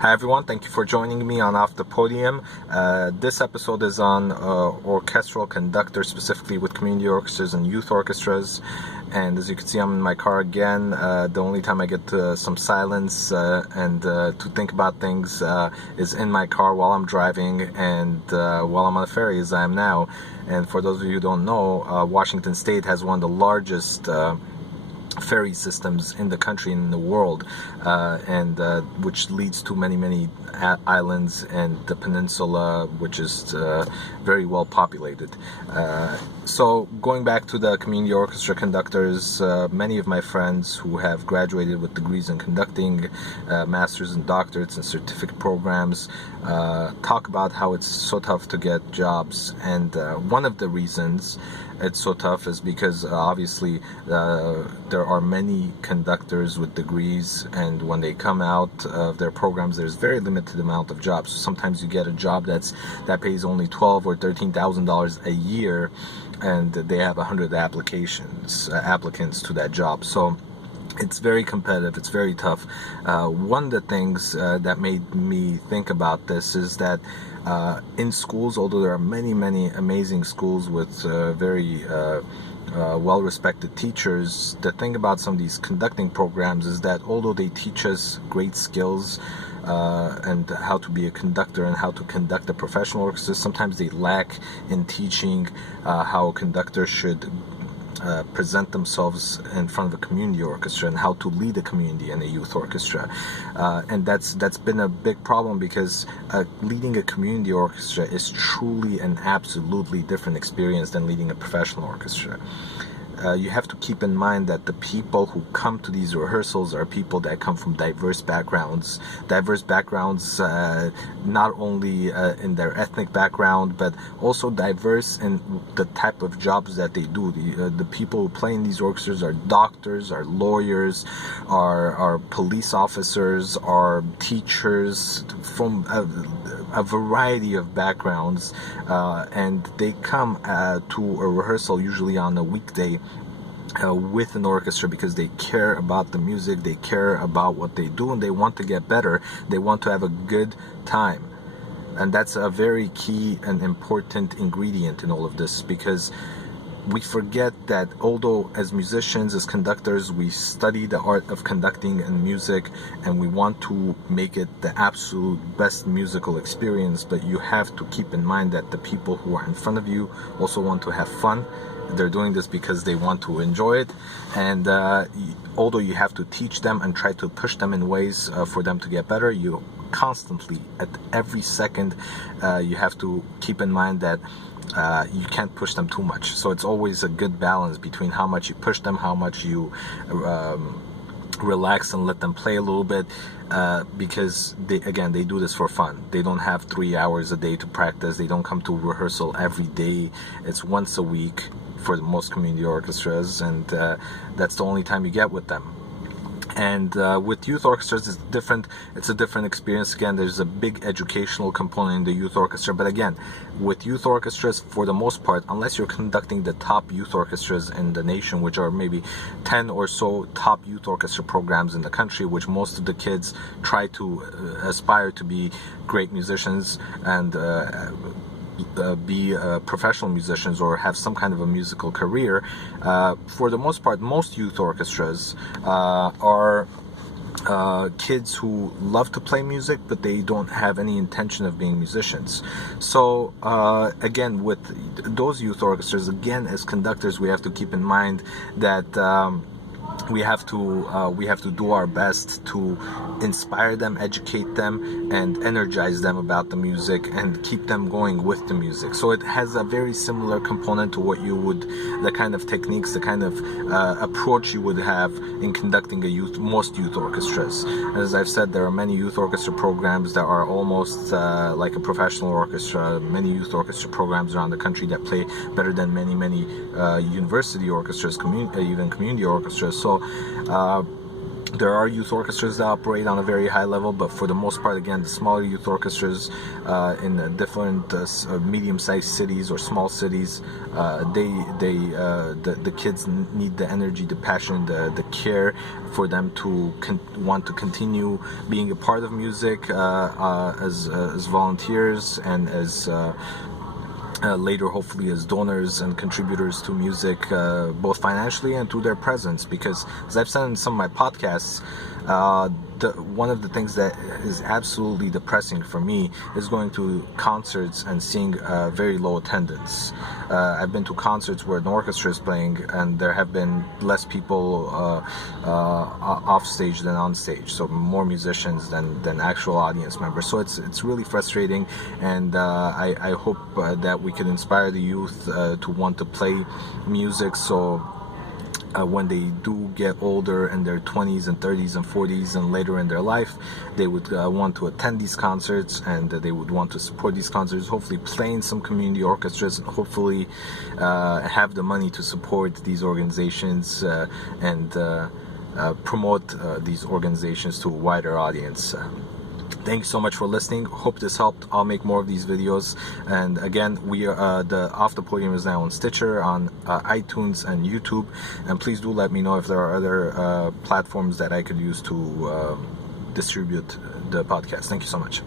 Hi everyone, thank you for joining me on Off the Podium. This episode is on orchestral conductor, specifically with community orchestras and youth orchestras. And as you can see, I'm in my car again. The only time I get some silence and to think about things is in my car while I'm driving and while I'm on a ferry, as I am now. And for those of you who don't know, Washington State has one of the largest ferry systems in the country and in the world, and which leads to many islands and the peninsula, which is very well populated. So going back to the community orchestra conductors, many of my friends who have graduated with degrees in conducting, masters and doctorates and certificate programs, talk about how it's so tough to get jobs. And one of the reasons it's so tough is because obviously there are many conductors with degrees, and when they come out of their programs, there's very limited amount of jobs. So sometimes you get a job that pays only $12,000 or $13,000 a year, and they have 100 applicants to that job. So it's very competitive, it's very tough. One of the things that made me think about this is that in schools, although there are many amazing schools with very well-respected teachers, the thing about some of these conducting programs is that although they teach us great skills and how to be a conductor and how to conduct a professional orchestra, sometimes they lack in teaching how a conductor should present themselves in front of a community orchestra and how to lead a community and a youth orchestra, and that's been a big problem, because leading a community orchestra is truly an absolutely different experience than leading a professional orchestra. You have to keep in mind that the people who come to these rehearsals are people that come from diverse backgrounds, not only in their ethnic background, but also diverse in the type of jobs that they do. The people who play in these orchestras are doctors, are lawyers, are police officers, are teachers, from a variety of backgrounds, and they come to a rehearsal usually on a weekday with an orchestra because they care about the music, they care about what they do, and they want to get better. They want to have a good time. And that's a very key and important ingredient in all of this, because we forget that although as musicians, as conductors, we study the art of conducting and music, and we want to make it the absolute best musical experience, but you have to keep in mind that the people who are in front of you also want to have fun. They're doing this because they want to enjoy it, and although you have to teach them and try to push them in ways for them to get better, you constantly, at every second, you have to keep in mind that you can't push them too much. So it's always a good balance between how much you push them, how much you relax and let them play a little bit, because they do this for fun. They don't have 3 hours a day to practice. They don't come to rehearsal every day. It's once a week for most community orchestras, and that's the only time you get with them. And with youth orchestras, it's different. It's a different experience. Again, there's a big educational component in the youth orchestra. But again, with youth orchestras, for the most part, unless you're conducting the top youth orchestras in the nation, which are maybe 10 or so top youth orchestra programs in the country, which most of the kids try to aspire to be great musicians and be professional musicians or have some kind of a musical career. For the most part, most youth orchestras are kids who love to play music, but they don't have any intention of being musicians. So again, with those youth orchestras, again, as conductors, we have to keep in mind that we have to do our best to inspire them, educate them, and energize them about the music and keep them going with the music. So it has a very similar component to what you would, the kind of techniques, the kind of approach you would have in conducting most youth orchestras. As I've said, there are many youth orchestra programs that are almost like a professional orchestra. Many youth orchestra programs around the country that play better than many university orchestras, even community orchestras. So There are youth orchestras that operate on a very high level, but for the most part, again, the smaller youth orchestras in different medium-sized cities or small cities, the kids need the energy, the passion, the care for them to want to continue being a part of music as volunteers and as later hopefully as donors and contributors to music, both financially and through their presence. Because as I've said in some of my podcasts, one of the things that is absolutely depressing for me is going to concerts and seeing very low attendance. I've been to concerts where an orchestra is playing and there have been less people off stage than on stage, so more musicians than actual audience members. So it's really frustrating, and I hope that we can inspire the youth to want to play music, so when they do get older in their 20s and 30s and 40s and later in their life, they would want to attend these concerts, and they would want to support these concerts, hopefully play in some community orchestras, and hopefully have the money to support these organizations and promote these organizations to a wider audience. Thanks so much for listening. Hope this helped. I'll make more of these videos. And again, we are the Off the Podium is now on Stitcher, on iTunes and YouTube. And please do let me know if there are other platforms that I could use to distribute the podcast. Thank you so much.